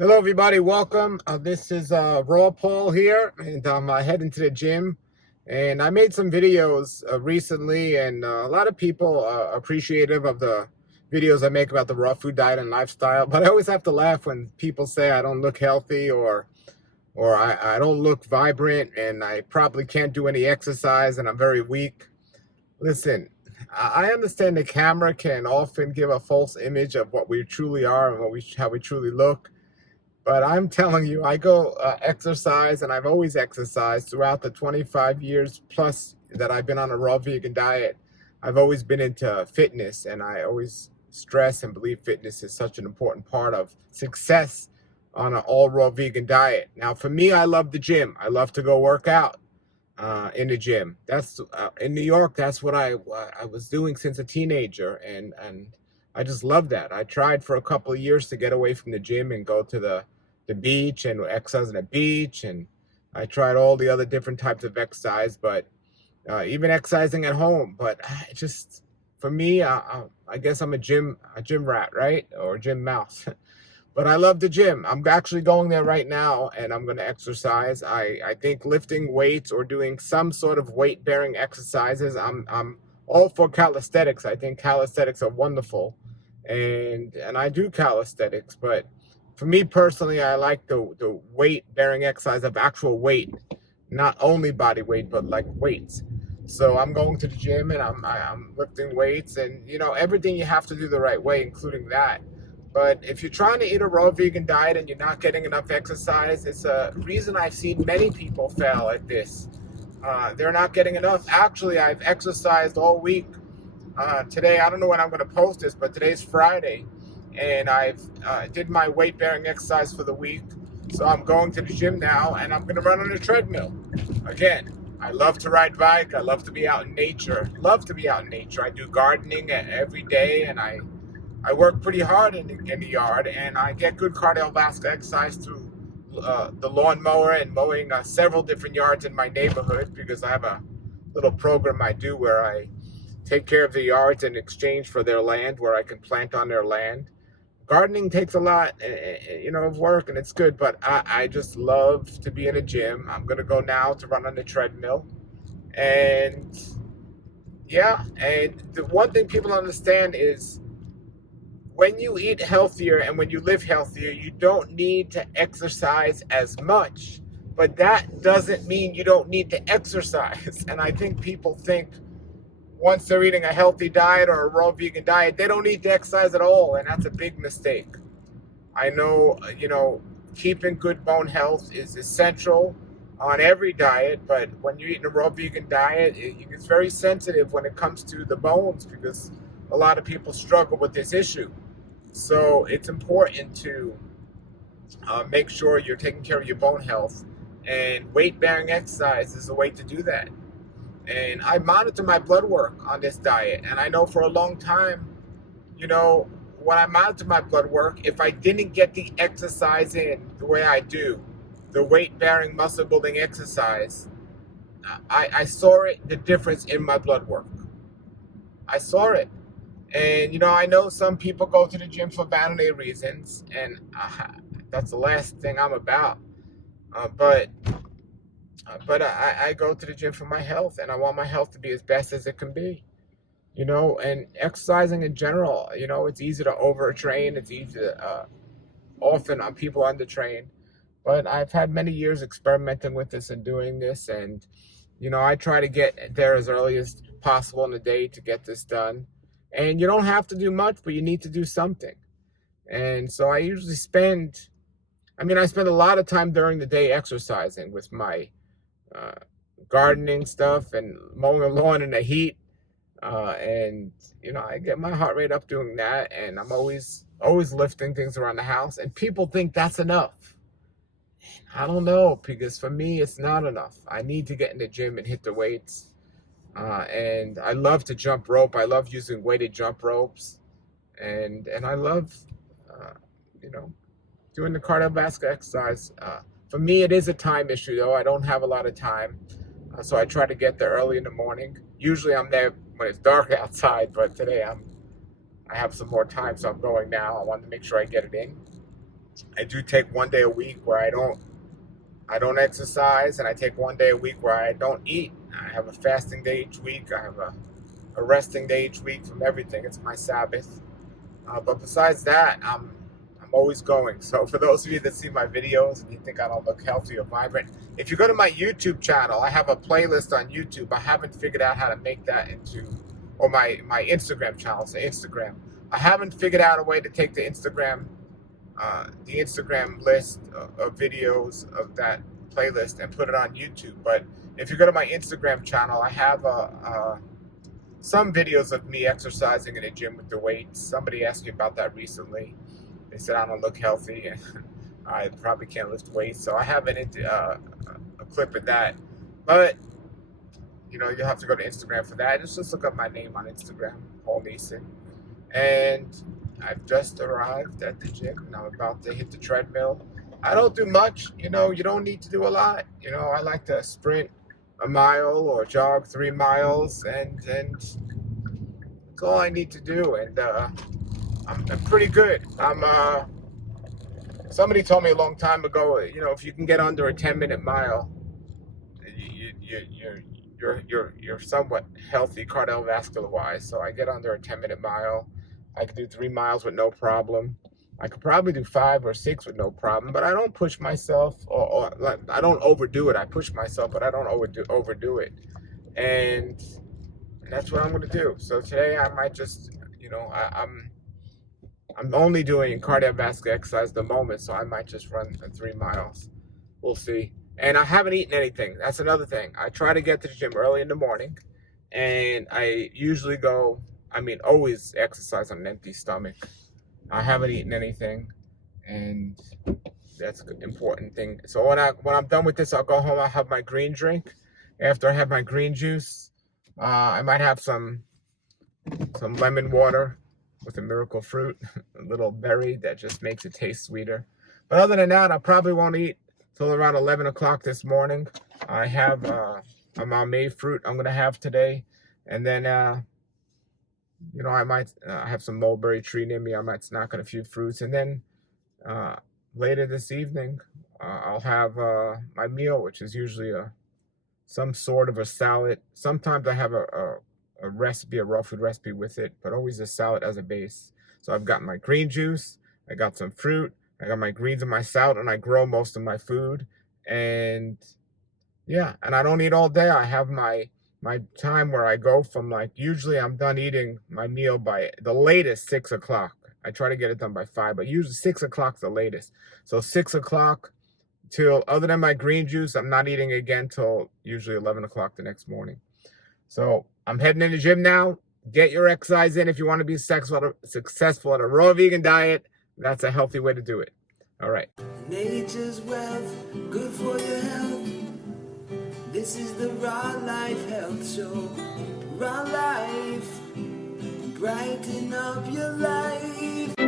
Hello, everybody. Welcome. This is Raw Paul here, and I'm heading to the gym. And I made some videos recently, and a lot of people are appreciative of the videos I make about the raw food diet and lifestyle. But I always have to laugh when people say I don't look healthy or I don't look vibrant, and I probably can't do any exercise, and I'm very weak. Listen, I understand the camera can often give a false image of what we truly are and how we truly look. But I'm telling you, I go exercise, and I've always exercised throughout the 25 years plus that I've been on a raw vegan diet. I've always been into fitness, and I always stress and believe fitness is such an important part of success on an all raw vegan diet. Now, for me, I love the gym. I love to go work out in the gym. That's in New York. That's what I was doing since a teenager, and I just love that. I tried for a couple of years to get away from the gym and go to the beach and exercise on the beach, and I tried all the other different types of exercise, but even exercising at home. But it just for me, I guess I'm a gym rat, right, or a gym mouse. But I love the gym. I'm actually going there right now, and I'm going to exercise. I think lifting weights or doing some sort of weight bearing exercises. I'm all for calisthenics. I think calisthenics are wonderful, and I do calisthenics. But for me personally, I like the weight bearing exercise of actual weight, not only body weight, but like weights. So I'm going to the gym, and I'm lifting weights, and everything you have to do the right way, including that. But if you're trying to eat a raw vegan diet and you're not getting enough exercise, it's a reason I've seen many people fail at this. They're not getting enough. Actually, I've exercised all week. Today, I don't know when I'm going to post this, but today's Friday, and I've did my weight bearing exercise for the week. So I'm going to the gym now, and I'm going to run on a treadmill. Again, I love to ride bike. I love to be out in nature. Love to be out in nature. I do gardening every day, and I work pretty hard in the yard, and I get good cardiovascular exercise through the lawnmower and mowing several different yards in my neighborhood, because I have a little program I do where I take care of the yards in exchange for their land, where I can plant on their land. Gardening takes a lot, of work, and it's good, but I just love to be in a gym. I'm going to go now to run on the treadmill. And yeah, and the one thing people understand is when you eat healthier and when you live healthier, you don't need to exercise as much. But that doesn't mean you don't need to exercise. And I think people think once they're eating a healthy diet or a raw vegan diet, they don't need to exercise at all. And that's a big mistake. I know, keeping good bone health is essential on every diet, but when you're eating a raw vegan diet, it's very sensitive when it comes to the bones, because a lot of people struggle with this issue. So it's important to make sure you're taking care of your bone health, and weight bearing exercise is a way to do that. And I monitor my blood work on this diet, and I know for a long time, when I monitor my blood work, if I didn't get the exercise in the way I do, the weight bearing muscle building exercise, I saw the difference in my blood work. I saw it. And I know some people go to the gym for vanity reasons, and that's the last thing I'm about. But I go to the gym for my health, and I want my health to be as best as it can be. And exercising in general, it's easy to overtrain. It's easy to often on people undertrain. But I've had many years experimenting with this and doing this, and I try to get there as early as possible in the day to get this done. And you don't have to do much, but you need to do something. And so I usually I spend a lot of time during the day exercising with my uh, gardening stuff and mowing the lawn in the heat. And I get my heart rate up doing that, and I'm always lifting things around the house. And people think that's enough. I don't know, because for me, it's not enough. I need to get in the gym and hit the weights. And I love to jump rope. I love using weighted jump ropes, and I love, uh, you know, doing the cardiovascular exercise. For me, it is a time issue, though. I don't have a lot of time, so I try to get there early in the morning. Usually, I'm there when it's dark outside, but today I have some more time, so I'm going now. I want to make sure I get it in. I do take one day a week where I don't exercise, and I take one day a week where I don't eat. I have a fasting day each week. I have a resting day each week from everything. It's my Sabbath. But besides that, I'm always going. So for those of you that see my videos and you think I don't look healthy or vibrant, if you go to my YouTube channel, I have a playlist on YouTube. I haven't figured out how to make that into, or my Instagram channel, so Instagram. I haven't figured out a way to take the Instagram list of videos of that playlist and put it on YouTube. But if you go to my Instagram channel, I have some videos of me exercising in a gym with the weights. Somebody asked me about that recently. They said I don't look healthy and I probably can't lift weights. So I have a clip of that. But, you know, you'll have to go to Instagram for that. Just look up my name on Instagram, Paul Mason. And I've just arrived at the gym and I'm about to hit the treadmill. I don't do much, you know, you don't need to do a lot. You know, I like to sprint a mile or jog 3 miles, and that's all I need to do. And I'm pretty good. Somebody told me a long time ago, you know, if you can get under a 10-minute mile, you're somewhat healthy cardiovascular wise. So I get under a 10-minute mile. I can do 3 miles with no problem. I could probably do 5 or 6 with no problem, but I don't push myself, or I don't overdo it. I push myself, but I don't overdo it. And that's what I'm going to do. So today I might just, you know, I'm only doing cardiovascular exercise at the moment, so I might just run 3 miles. We'll see. And I haven't eaten anything. That's another thing. I try to get to the gym early in the morning, and I usually always exercise on an empty stomach. I haven't eaten anything, and that's an important thing. So when I'm done with this, I'll go home. I'll have my green drink. After I have my green juice, I might have some lemon water with a miracle fruit, a little berry that just makes it taste sweeter. But other than that, I probably won't eat till around 11 o'clock this morning. I have a mamey fruit I'm gonna have today, and then you know, I might have some mulberry tree near me. I might snack on a few fruits, and then later this evening, I'll have my meal, which is usually some sort of a salad. Sometimes I have a recipe, a raw food recipe with it, but always a salad as a base. So I've got my green juice, I got some fruit, I got my greens and my salad, and I grow most of my food. And yeah, and I don't eat all day. I have my time where I go from, like, usually I'm done eating my meal by the latest 6 o'clock. I try to get it done by 5, but usually 6 o'clock is the latest. So 6 o'clock till, other than my green juice, I'm not eating again till usually 11 o'clock the next morning. So I'm heading in the gym now. Get your exercise in if you want to be successful at a raw vegan diet. That's a healthy way to do it. All right. Nature's wealth, good for your health. This is the Raw Life Health Show. Raw Life, brighten up your life.